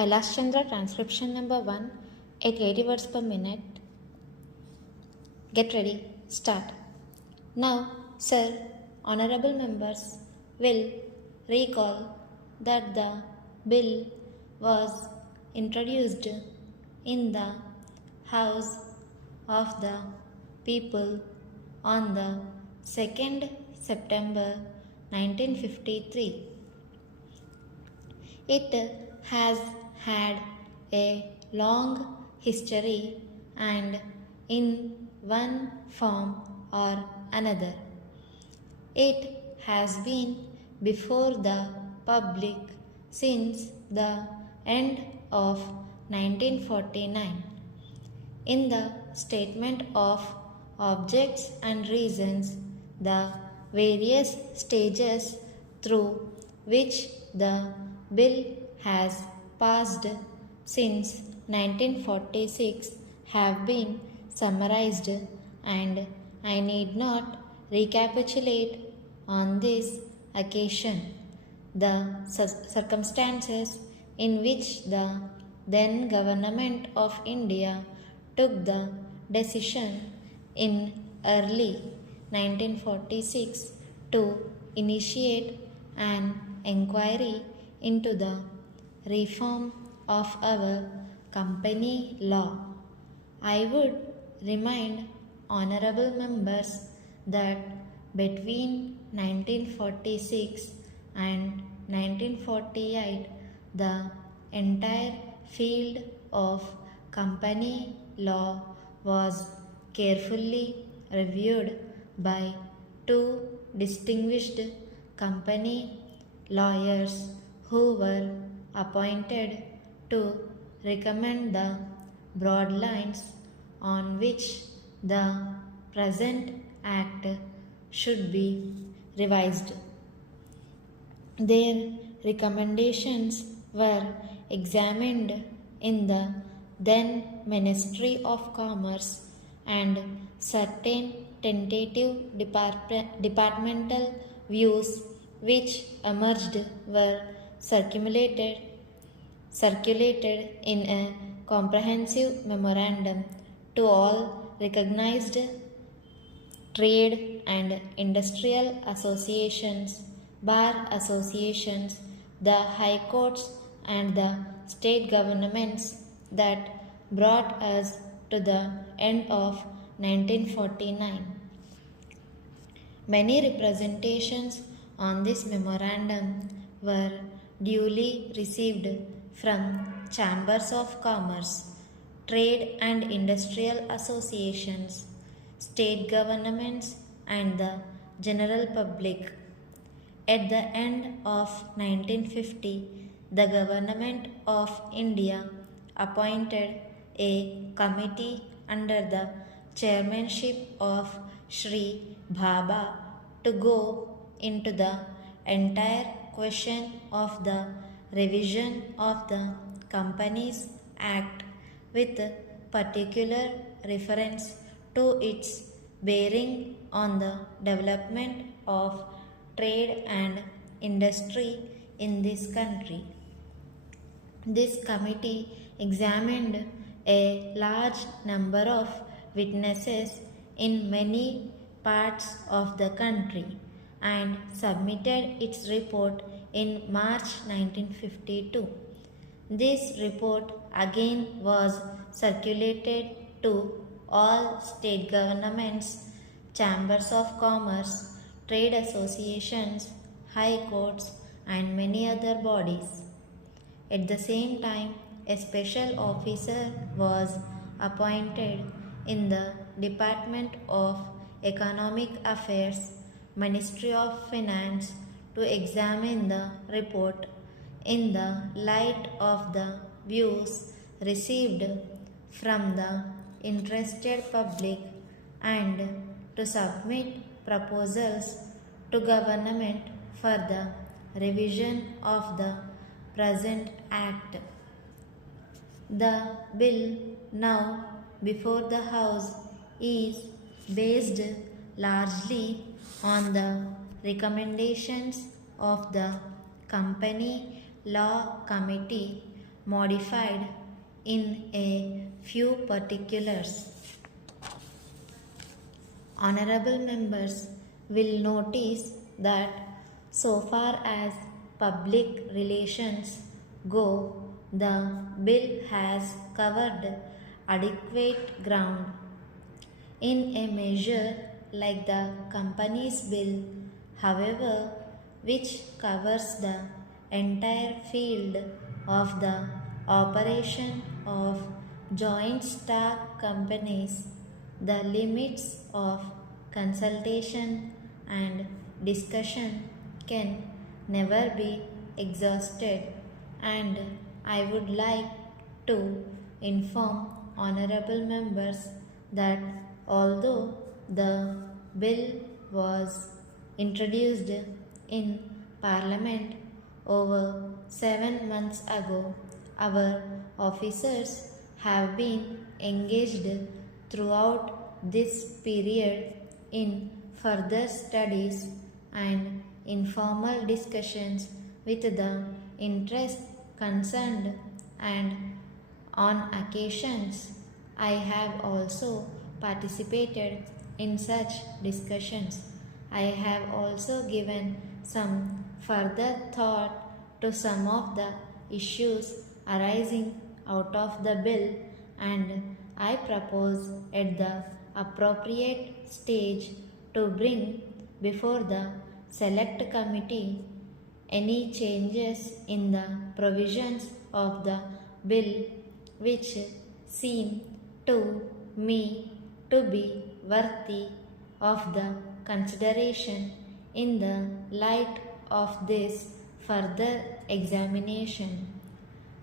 Kailash Chandra transcription number 1 at 80 words per minute. Get ready, start. Now, sir, honorable members will recall that the bill was introduced in the House of the People on the 2nd September 1953. It has had a long history and in one form or another. It has been before the public since the end of 1949. In the statement of objects and reasons, the various stages through which the bill has passed since 1946 have been summarized, and I need not recapitulate on this occasion the circumstances in which the then Government of India took the decision in early 1946 to initiate an inquiry into the reform of our company law. I would remind honorable members that between 1946 and 1948 the entire field of company law was carefully reviewed by two distinguished company lawyers who were appointed to recommend the broad lines on which the present act should be revised. Their recommendations were examined in the then Ministry of Commerce, and certain tentative departmental views which emerged were circulated in a comprehensive memorandum to all recognized trade and industrial associations, bar associations, the high courts and the state governments that brought us to the end of 1949. Many representations on this memorandum were duly received from chambers of commerce, trade and industrial associations, state governments and the general public. At the end of 1950, the Government of India appointed a committee under the chairmanship of Shri Bhabha to go into the entire question of the revision of the Companies Act with particular reference to its bearing on the development of trade and industry in this country. This committee examined a large number of witnesses in many parts of the country and submitted its report in March 1952. This report again was circulated to all state governments, chambers of commerce, trade associations, high courts, and many other bodies. At the same time, a special officer was appointed in the Department of Economic Affairs, Ministry of Finance, to examine the report in the light of the views received from the interested public and to submit proposals to government for the revision of the present act. The bill now before the House is based largely on the recommendations of the Company Law Committee modified in a few particulars. Honorable members will notice that so far as public relations go, the bill has covered adequate ground. In a measure like the Companies Bill, however, which covers the entire field of the operation of joint stock companies, the limits of consultation and discussion can never be exhausted, and I would like to inform honorable members that although the bill was introduced in Parliament over 7 months ago, our officers have been engaged throughout this period in further studies and informal discussions with the interest concerned, and on occasions I have also participated in such discussions. I have also given some further thought to some of the issues arising out of the bill, and I propose at the appropriate stage to bring before the Select Committee any changes in the provisions of the bill which seem to me to be worthy of the consideration in the light of this further examination.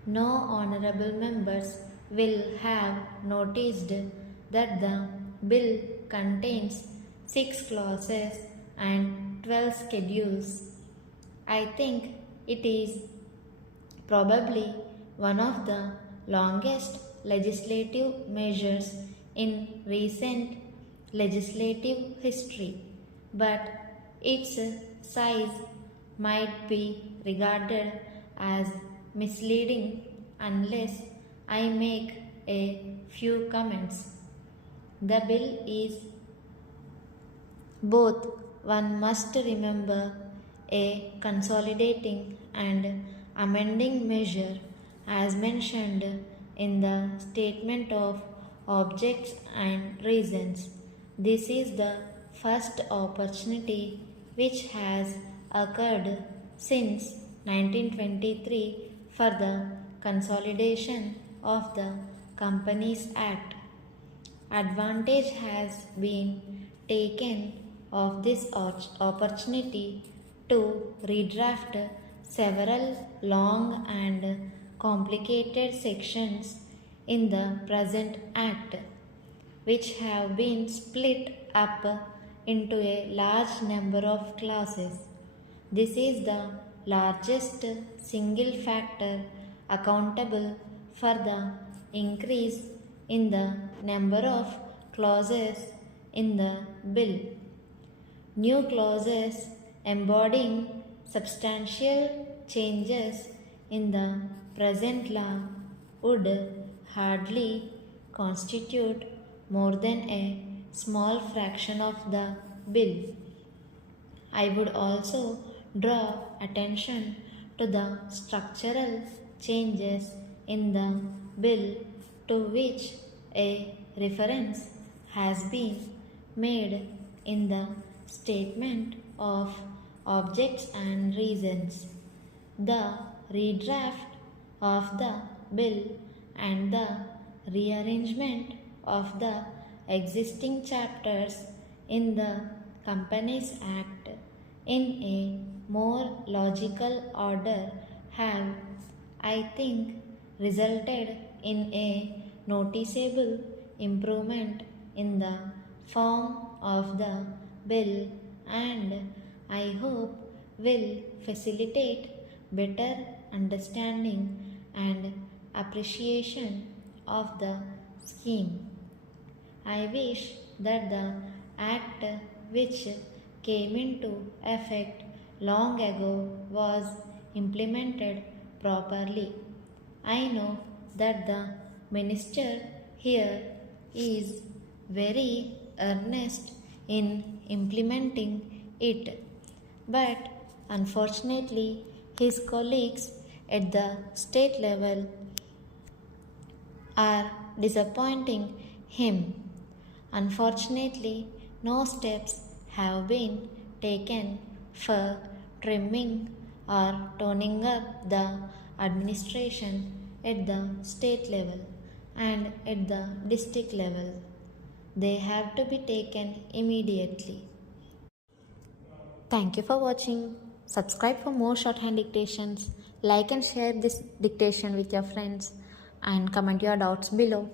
No honorable members will have noticed that the bill contains 6 clauses and 12 schedules. I think it is probably one of the longest legislative measures in recent legislative history, but its size might be regarded as misleading unless I make a few comments. The bill is both, one must remember, a consolidating and amending measure as mentioned in the statement of objects and reasons. This is the first opportunity which has occurred since 1923 for the consolidation of the Companies Act. Advantage has been taken of this opportunity to redraft several long and complicated sections in the present Act, which have been split up into a large number of clauses. This is the largest single factor accountable for the increase in the number of clauses in the bill. New clauses embodying substantial changes in the present law would hardly constitute more than a small fraction of the bill. I would also draw attention to the structural changes in the bill to which a reference has been made in the statement of objects and reasons. The redraft of the bill and the rearrangement of the existing chapters in the Companies Act in a more logical order have, I think, resulted in a noticeable improvement in the form of the bill, and I hope will facilitate better understanding and appreciation of the scheme. I wish that the Act which came into effect long ago was implemented properly. I know that the minister here is very earnest in implementing it, but unfortunately, his colleagues at the state level are disappointing him. Unfortunately, no steps have been taken for trimming or toning up the administration at the state level and at the district level. They have to be taken immediately. Thank you for watching. Subscribe for more shorthand dictations. Like and share this dictation with your friends and comment your doubts below.